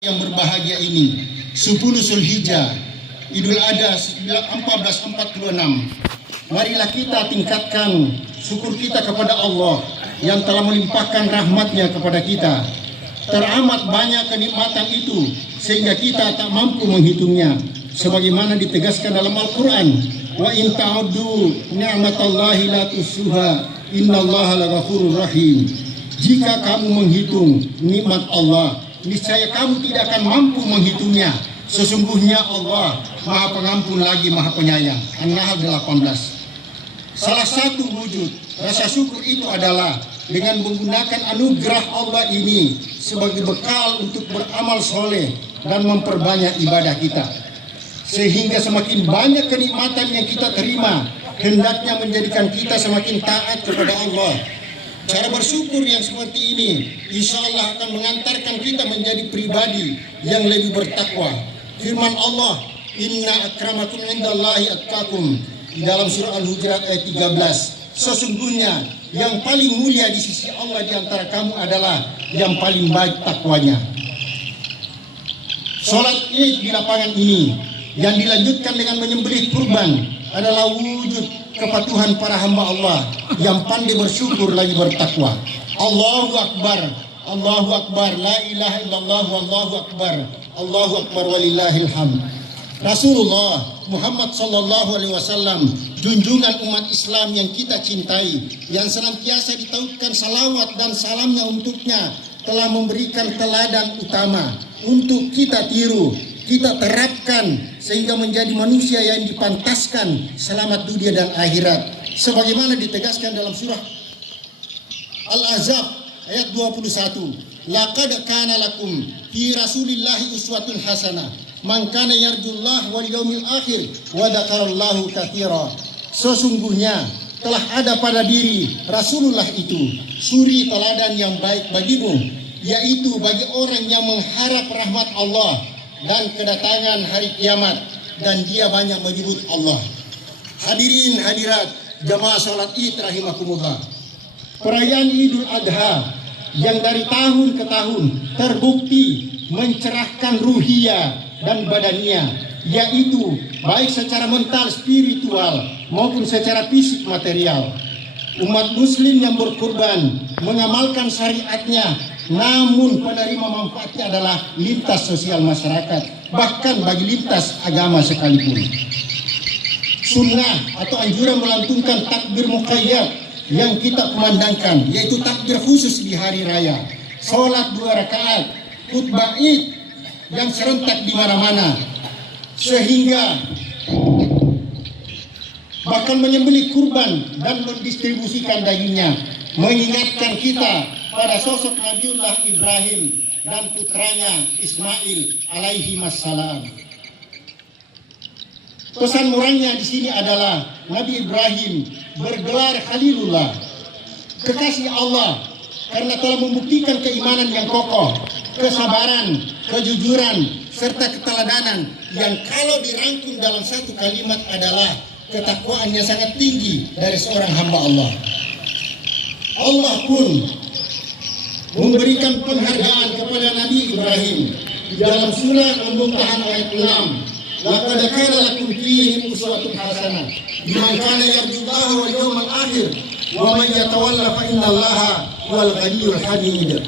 Yang berbahagia ini 10 Zulhijjah Idul Adha 1446. Marilah kita tingkatkan syukur kita kepada Allah yang telah melimpahkan rahmatnya kepada kita. Teramat banyak kenikmatan itu sehingga kita tak mampu menghitungnya, sebagaimana ditegaskan dalam Al-Quran, wa in ta'uddu ni'matallahi la tuhsuha innallaha laghafurur rahim. Jika kamu menghitung nikmat Allah, niscaya kamu tidak akan mampu menghitungnya. Sesungguhnya Allah Maha Pengampun lagi Maha Penyayang. An-Nahl 18. Salah satu wujud rasa syukur itu adalah dengan menggunakan anugerah Allah ini sebagai bekal untuk beramal soleh dan memperbanyak ibadah kita, sehingga semakin banyak kenikmatan yang kita terima hendaknya menjadikan kita semakin taat kepada Allah. Cara bersyukur yang seperti ini insya Allah akan mengantarkan kita menjadi pribadi yang lebih bertakwa. Firman Allah, inna akramakum indallahi atqakum, di dalam surah Al-Hujurat ayat 13. Sesungguhnya yang paling mulia di sisi Allah di antara kamu adalah yang paling baik takwanya. Sholat Id di lapangan ini yang dilanjutkan dengan menyembelih kurban adalah wujud kepatuhan para hamba Allah yang pandai bersyukur lagi bertakwa. Allahu Akbar, Allahu Akbar, la ilaha illallah, wallahu akbar, Allahu Akbar walillahil hamd. Rasulullah Muhammad sallallahu alaihi wasallam, junjungan umat Islam yang kita cintai, yang senantiasa ditautkan salawat dan salamnya untuknya, telah memberikan teladan utama untuk kita tiru, kita terapkan sehingga menjadi manusia yang dipantaskan selamat dunia dan akhirat, sebagaimana ditegaskan dalam surah Al-Ahzab ayat 21. Laqad kana lakum fi rasulillahi uswatun hasanah man kana yarjullah wal yaumil akhir wa dzakarallahu katsira. Sesungguhnya telah ada pada diri Rasulullah itu suri teladan yang baik bagimu, yaitu bagi orang yang mengharap rahmat Allah dan kedatangan hari kiamat, dan dia banyak menyebut Allah. Hadirin hadirat jamaah sholat Id rahimakumullah. Perayaan Idul Adha yang dari tahun ke tahun terbukti mencerahkan ruhiyah dan badania, yaitu baik secara mental spiritual maupun secara fisik material. Umat muslim yang berkurban mengamalkan syariatnya, namun penerima manfaatnya adalah lintas sosial masyarakat, bahkan bagi lintas agama sekalipun. Sunnah atau anjuran melantunkan takbir muqayyad yang kita kumandangkan, yaitu takbir khusus di hari raya, sholat 2 rakaat, khutbah Id yang serentak di mana-mana, sehingga bahkan menyembelih kurban dan mendistribusikan dagingnya, mengingatkan kita pada sosok Nabiullah Ibrahim dan putranya Ismail alaihi wassalam. Pesan murahnya di sini adalah Nabi Ibrahim bergelar Khalilullah, kekasih Allah, karena telah membuktikan keimanan yang kokoh, kesabaran, kejujuran, serta keteladanan yang kalau dirangkum dalam satu kalimat adalah ketakwaan yang sangat tinggi dari seorang hamba Allah. Allah pun memberikan penghargaan kepada Nabi Ibrahim di dalam surah Al-Mumtahanah ayat 6. Laqad kana lakum fihim uswatun hasanah liman kana yarjullaha wal yawmal akhir wa man yatawalla fa innallaha wal ghaniyyul hamid.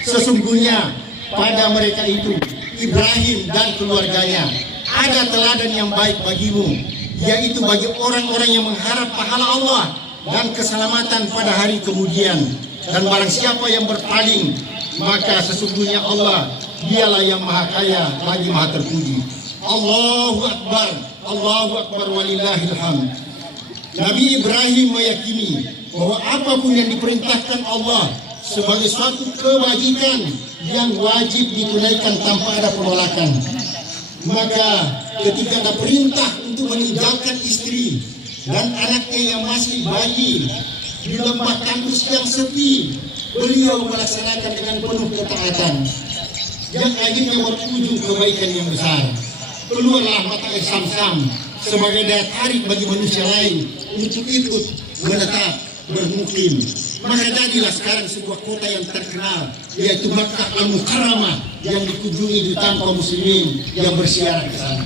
Sesungguhnya pada mereka itu, Ibrahim dan keluarganya, ada teladan yang baik bagimu, yaitu bagi orang-orang yang mengharap pahala Allah dan keselamatan pada hari kemudian. Dan barang siapa yang berpaling, maka sesungguhnya Allah dialah yang maha kaya lagi maha terpuji. Allahu Akbar, Allahu Akbar walillahil hamd. Nabi Ibrahim meyakini bahwa apapun yang diperintahkan Allah sebagai suatu kebajikan yang wajib ditunaikan tanpa ada penolakan. Maka ketika ada perintah untuk meninggalkan istri dan anaknya yang masih bayi di lembah Tandus yang sepi, beliau melaksanakan dengan penuh ketaatan yang akhirnya berujung kebaikan yang besar. Keluarlah mata air Sam-Sam sebagai daya tarik bagi manusia lain untuk ikut menetap bermukim Maka jadilah sekarang sebuah kota yang terkenal, yaitu Makkah Al-Mukarramah, yang dikunjungi jutaan kaum muslimin yang bersiaran ke sana.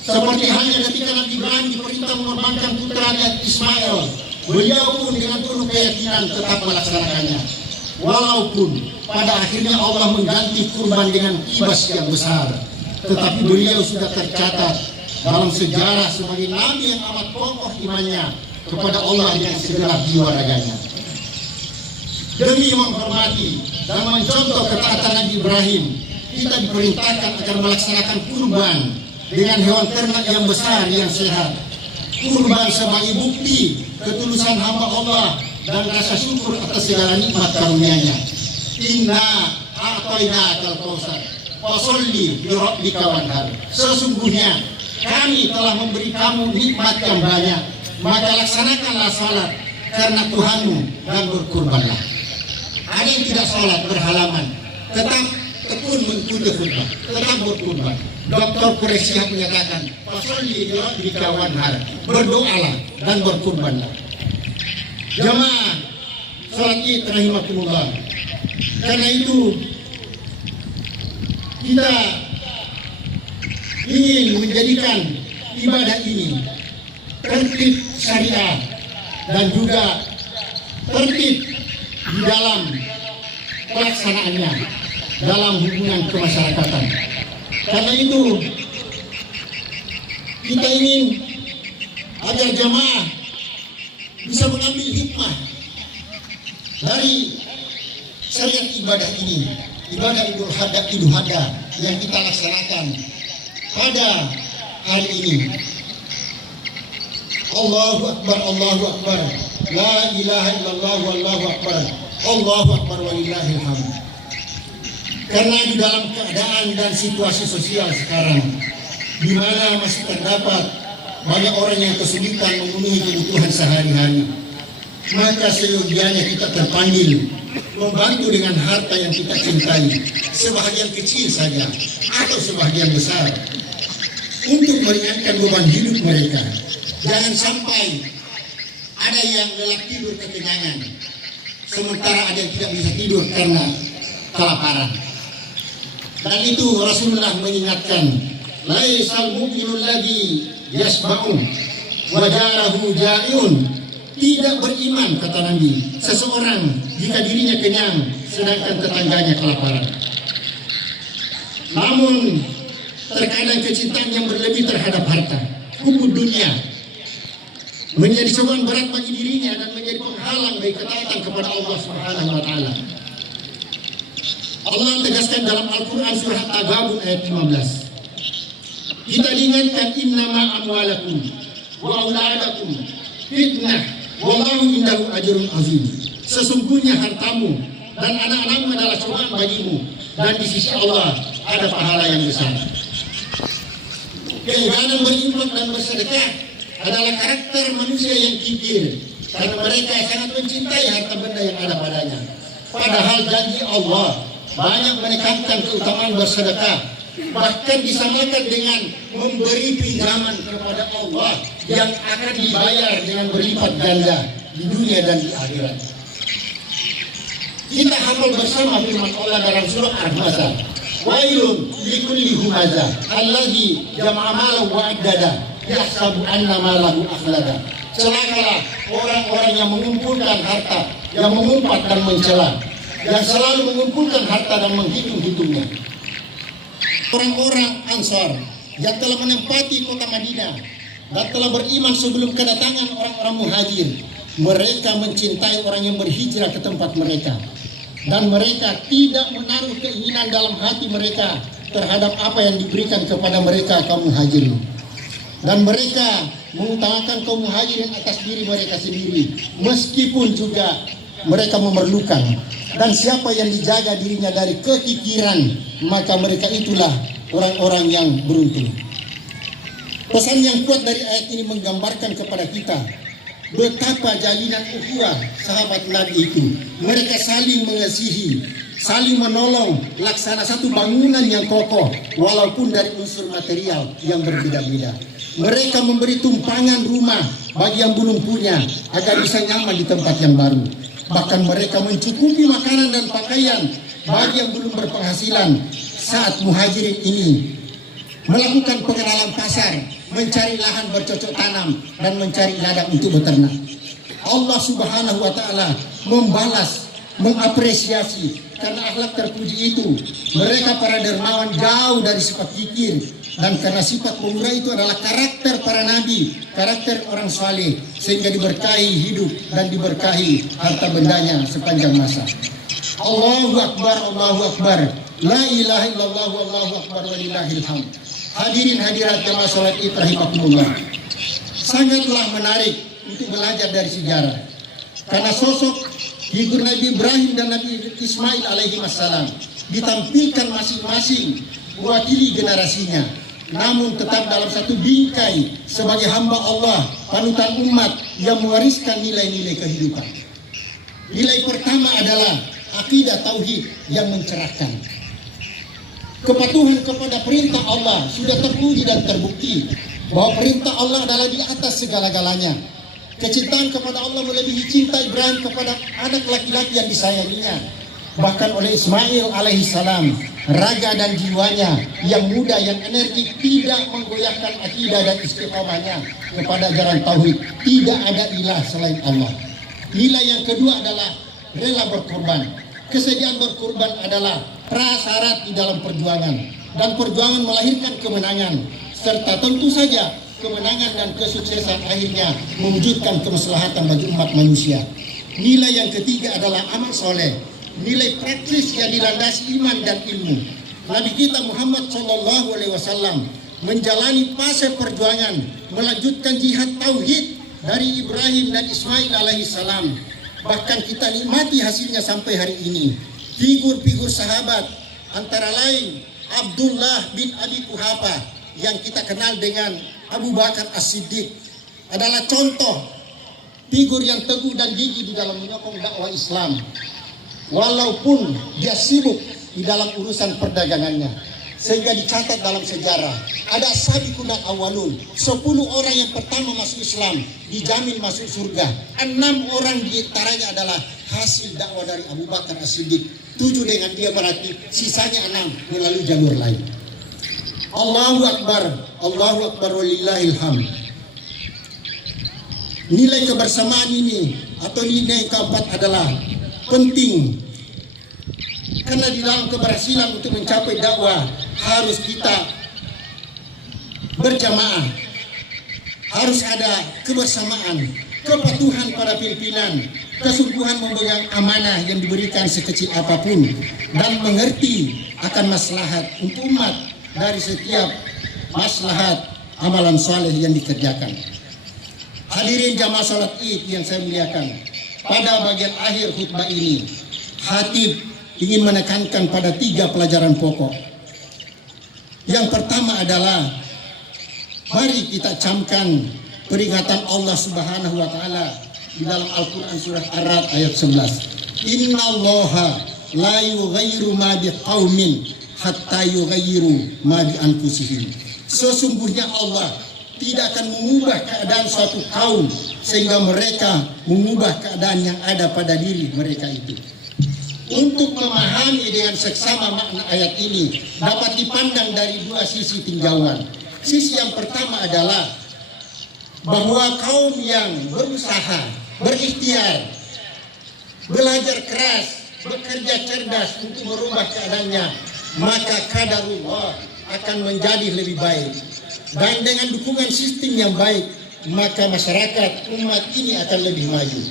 Seperti halnya ketika Nabi Ibrahim diperintah mengorbankan putranya Ismail, beliau pun dengan penuh keyakinan tetap melaksanakannya. Walaupun pada akhirnya Allah mengganti kurban dengan kibas yang besar, tetapi beliau sudah tercatat dalam sejarah sebagai nabi yang amat kokoh imannya kepada Allah yang segenap jiwa raganya. Demi menghormati dan mencontoh ketaatan Nabi Ibrahim, kita diperintahkan agar melaksanakan kurban dengan hewan ternak yang besar yang sehat. Kurban sebagai bukti ketulusan hamba Allah dan rasa syukur atas segala nikmat karunia-Nya. Inna a'tainakal kautsar fasholli li rabbika wanhar. Sesungguhnya kami telah memberi kamu nikmat yang banyak, maka laksanakanlah salat karena Tuhanmu dan berkurbanlah. Ada yang tidak salat berhalaman, tetap tekun mengikuti khutbah, tetap berkurban. Dr. Quraisyah menyatakan, fasholli li rabbika wanhar, berdoalah dan berkurbanlah. Jamaah salat Id rahimakumullah. Karena itu kita ingin menjadikan ibadah ini tertib syariah dan juga tertib di dalam pelaksanaannya dalam hubungan kemasyarakatan. Karena itu kita ingin agar jamaah bisa mengambil hikmah dari syariat ibadah ini, ibadah Idul Adha yang kita laksanakan pada hari ini. Allahu Akbar, Allahu Akbar, la ilaha illallah, wallahu akbar, Allahu Akbar walillahil hamd. Karena di dalam keadaan dan situasi sosial sekarang, di mana masih terdapat banyak orang yang kesulitan memenuhi kebutuhan sehari-hari, maka seyogianya kita terpanggil membantu dengan harta yang kita cintai, sebahagian kecil saja atau sebahagian besar, untuk meringankan beban hidup mereka. Jangan sampai ada yang lelap tidur kekenyangan, sementara ada yang tidak bisa tidur karena kelaparan. Dan itu Rasulullah mengingatkan, laisal mu'minul ladzi yasba'u wa jarahu ja'iun. Tidak beriman, kata Nabi, seseorang jika dirinya kenyang sedangkan tetangganya kelaparan. Namun terkadang kecintaan yang berlebih terhadap harta, hubud dunia, menjadi cobaan berat bagi dirinya dan menjadi penghalang bagi ketaatan kepada Allah Subhanahu wa taala. Allah tegaskan dalam Al-Qur'an surah At-Taghabun ayat 15. Kita diingatkan, innama amwalakum wa auladakum fitnah wallahu indahu ajrun azim. Sesungguhnya hartamu dan anak-anakmu adalah cobaan bagimu, dan di sisi Allah ada pahala yang besar. Keengganan berinfak dan bersedekah adalah karakter manusia yang kikir, karena mereka sangat mencintai harta benda yang ada padanya. Padahal janji Allah banyak menekankan keutamaan bersedekah, bahkan disamakan dengan memberi pinjaman kepada Allah yang akan dibayar dengan berlipat ganda di dunia dan di akhirat. Kita hafal bersama firman Allah dalam surah Al-Hamzah, wailun likulli humazah alladzi jama'a malahu wa addada yahsabu anna malahu akhlada. Celakalah orang-orang yang mengumpulkan harta, yang mengumpat dan mencela, yang selalu mengumpulkan harta dan menghitung-hitungnya. Orang-orang Ansar yang telah menempati kota Madinah dan telah beriman sebelum kedatangan orang-orang Muhajir, mereka mencintai orang yang berhijrah ke tempat mereka, dan mereka tidak menaruh keinginan dalam hati mereka terhadap apa yang diberikan kepada mereka kaum Muhajirin. Dan mereka mengutamakan kaum Muhajirin atas diri mereka sendiri, meskipun juga mereka memerlukan. Dan siapa yang dijaga dirinya dari kekikiran, maka mereka itulah orang-orang yang beruntung. Pesan yang kuat dari ayat ini menggambarkan kepada kita betapa jalinan ukhuwah sahabat Nabi itu. Mereka saling mengasihi, saling menolong, laksana satu bangunan yang kokoh, walaupun dari unsur material yang berbeda-beda. Mereka memberi tumpangan rumah bagi yang belum punya, agar bisa nyaman di tempat yang baru. Bahkan mereka mencukupi makanan dan pakaian bagi yang belum berpenghasilan. Saat muhajirin ini melakukan pengenalan pasar, mencari lahan bercocok tanam, dan mencari ladang untuk beternak, Allah Subhanahu wa Ta'ala membalas, mengapresiasi karena akhlak terpuji itu. Mereka para dermawan jauh dari sifat kikir, dan karena sifat pemurah itu adalah karakter para nabi, karakter orang saleh, sehingga diberkahi hidup dan diberkahi harta bendanya sepanjang masa. Allahu Akbar, Allahu Akbar, la ilaha illallah, Allahu Akbar, walillahil hamd. Hadirin hadirat jamaah salat Id rahimakumullah, sangatlah menarik untuk belajar dari sejarah, karena sosok figur Nabi Ibrahim dan Nabi Ismail alaihi wassalam ditampilkan masing-masing mewakili generasinya, namun tetap dalam satu bingkai sebagai hamba Allah, panutan umat yang mewariskan nilai-nilai kehidupan. Nilai pertama adalah akidah tauhid yang mencerahkan. Kepatuhan kepada perintah Allah sudah teruji dan terbukti bahwa perintah Allah adalah di atas segala-galanya. Kecintaan kepada Allah melebihi cinta Ibrahim kepada anak laki-laki yang disayanginya. Bahkan oleh Ismail alaihissalam, raga dan jiwanya yang muda, yang energik, tidak menggoyahkan akidah dan istiqomahnya kepada ajaran tauhid. Tidak ada ilah selain Allah. Nilai yang kedua adalah rela berkorban. Kesediaan berkorban adalah prasyarat di dalam perjuangan, dan perjuangan melahirkan kemenangan, serta tentu saja kemenangan dan kesuksesan akhirnya mewujudkan kemaslahatan bagi umat manusia. Nilai yang ketiga adalah amal soleh, nilai praktis yang dilandasi iman dan ilmu. Nabi kita Muhammad SAW menjalani fase perjuangan, melanjutkan jihad tauhid dari Ibrahim dan Ismail alaihissalam. Bahkan kita nikmati hasilnya sampai hari ini. Figur-figur sahabat antara lain Abdullah bin Abi Quhafa yang kita kenal dengan Abu Bakar As-Siddiq adalah contoh figur yang teguh dan gigih di dalam menyokong dakwah Islam, walaupun dia sibuk di dalam urusan perdagangannya, sehingga dicatat dalam sejarah ada sabiqun awwalun, 10 orang yang pertama masuk Islam dijamin masuk surga. 6 orang diantaranya adalah hasil dakwah dari Abu Bakar As-Siddiq. 7 dengan dia, berarti sisanya 6 melalui jalur lain. Allahu Akbar, Allahu Akbar, walillahil hamd. Nilai kebersamaan ini atau nilai keempat adalah penting, karena di dalam keberhasilan untuk mencapai dakwah harus kita berjamaah, harus ada kebersamaan, kepatuhan pada pimpinan, kesungguhan memegang amanah yang diberikan sekecil apapun, dan mengerti akan maslahat untuk umat dari setiap maslahat amalan saleh yang dikerjakan. Hadirin jamaah salat Id yang saya muliakan, pada bagian akhir khutbah ini khatib ingin menekankan pada 3 pelajaran pokok. Yang pertama adalah mari kita camkan peringatan Allah Subhanahu wa Ta'ala di dalam Al-Quran surah Ar-Ra'd ayat 11. Innallaha la yughayyiru ma biqaumin hatta yughayyiru ma bi anfusihim. Sesungguhnya Allah tidak akan mengubah keadaan suatu kaum sehingga mereka mengubah keadaan yang ada pada diri mereka itu. Untuk memahami dengan seksama makna ayat ini dapat dipandang dari 2 sisi tinjauan. Sisi yang pertama adalah bahwa kaum yang berusaha, berikhtiar, belajar keras, bekerja cerdas untuk merubah keadaannya, maka qadarullah akan menjadi lebih baik. Dan dengan dukungan sistem yang baik, maka masyarakat umat ini akan lebih maju.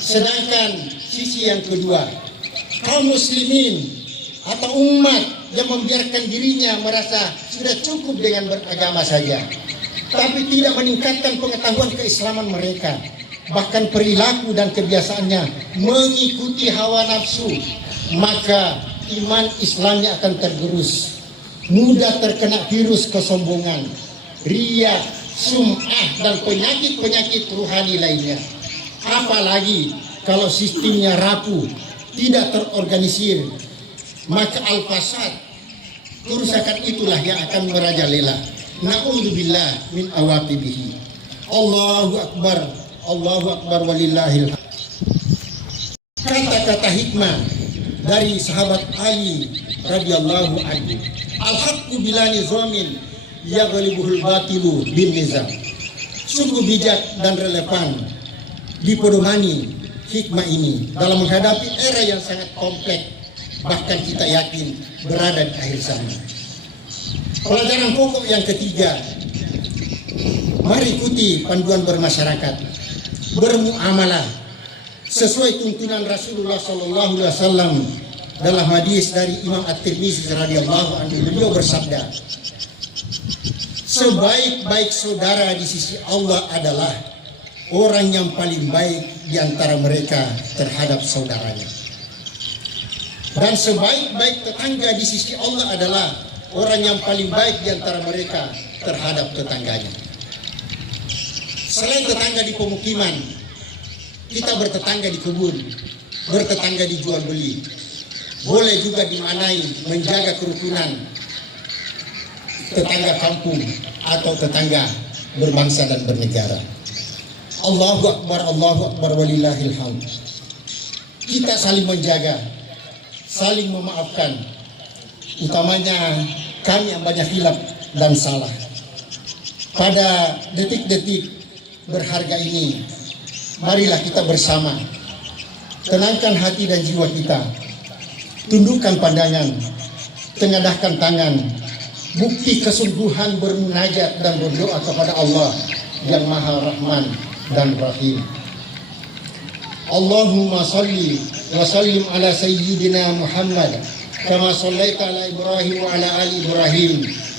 Sedangkan sisi yang kedua, kaum muslimin atau umat yang membiarkan dirinya merasa sudah cukup dengan beragama saja, tapi tidak meningkatkan pengetahuan keislaman mereka, bahkan perilaku dan kebiasaannya mengikuti hawa nafsu, maka iman Islamnya akan tergerus, mudah terkena virus kesombongan, riya, sum'ah, dan penyakit-penyakit ruhani lainnya. Apalagi kalau sistemnya rapuh, tidak terorganisir, maka al-fasad, kerusakan itulah yang akan merajalela. Na'udzubillah min awaqibihi. Allahu akbar, Allahu akbar walillahil hamd. Kata-kata hikmah dari sahabat Ali radhiyallahu anhu. Al-haqqu bila nizamin yaghlibuhul batilu bin nizam. Sungguh bijak dan relevan dipedomani hikmah ini dalam menghadapi era yang sangat kompleks, bahkan kita yakin berada di akhir zaman. Pelajaran pokok yang ketiga, mari ikuti panduan bermasyarakat, bermuamalah sesuai tuntunan Rasulullah Sallallahu Alaihi Wasallam dalam hadis dari Imam At-Tirmizi radhiyallahu anhu. Beliau bersabda, sebaik-baik saudara di sisi Allah adalah orang yang paling baik di antara mereka terhadap saudaranya. Dan sebaik-baik tetangga di sisi Allah adalah orang yang paling baik di antara mereka terhadap tetangganya. Selain tetangga di pemukiman, kita bertetangga di kebun, bertetangga di jual beli. Boleh juga dimaknai menjaga kerukunan tetangga kampung atau tetangga berbangsa dan bernegara. Allahu akbar walillahil hamd. Kita saling menjaga, saling memaafkan, utamanya kami yang banyak hilaf dan salah. Pada detik-detik berharga ini, marilah kita bersama tenangkan hati dan jiwa kita, tundukkan pandangan, tengadahkan tangan, bukti kesungguhan bermunajat dan berdoa kepada Allah yang Maha Rahman dan Rahim. Allahumma salli wa sallim ala sayyidina Muhammad kama sallaita ala Ibrahim wa ala ali Ibrahim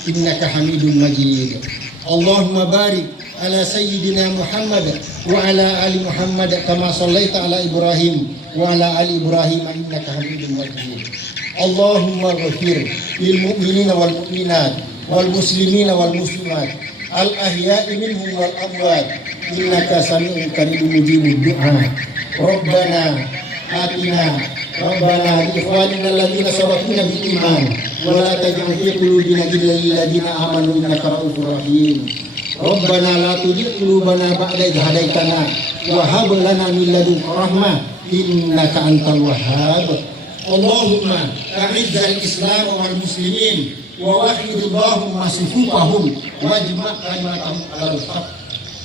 innaka Hamidum Majid. Allahumma barik ala sayyidina Muhammad wa ala ali Muhammad kama sallaita ala Ibrahim wa ala ali Ibrahim innaka Hamidum Majid. Allahumma ghfir lil mu'minina wal mu'minat wal muslimina wal muslimat al ahya'i minhum wal amwat innaka sami'un qaribun mujibud du'a. Rabbana atina Rabbana li ikhwanina alladziina sabaquna bil iman wa la taj'al fi qulubina ghillan lil ladziina amanu innaka ra'ufur rahim. Rabbana la tuzigh qulubana ba'da idh hadaitana wa hab lana min ladunka rahmah innaka antal wahhab. Allahumma a'izzal Islam wal muslimin wa wahhid Allahumma sufufahum wajma' kalimatahum 'alal haqq.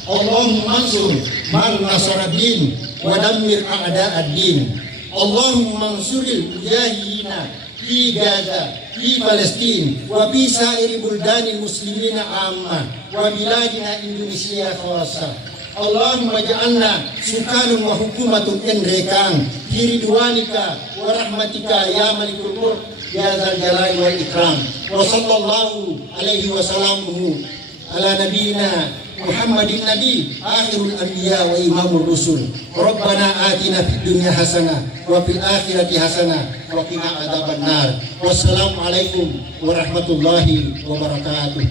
Allahumma ansur man nasara din wa dammir a'da'ad din. Allahumma ansuril mujahidina fi Gaza, fi Palestin, wa fi sa'iri buldanil muslimina amma, wa biladina Indonesia khassa. Allahumma ja'alna sukanun wa hukumatun enrekang fi ridwanika wa rahmatika ya malikul mulk ya dzal jalali wal ikram. Wa sallallahu alaihi wasallam ala nabiyina Muhammadin Nabi akhirul anbiya wa imamur rusul. Rabbana atina fid dunya hasanah wa fil akhirati hasanah wa qina adzabannar. Wassalamu alaikum warahmatullahi wabarakatuh.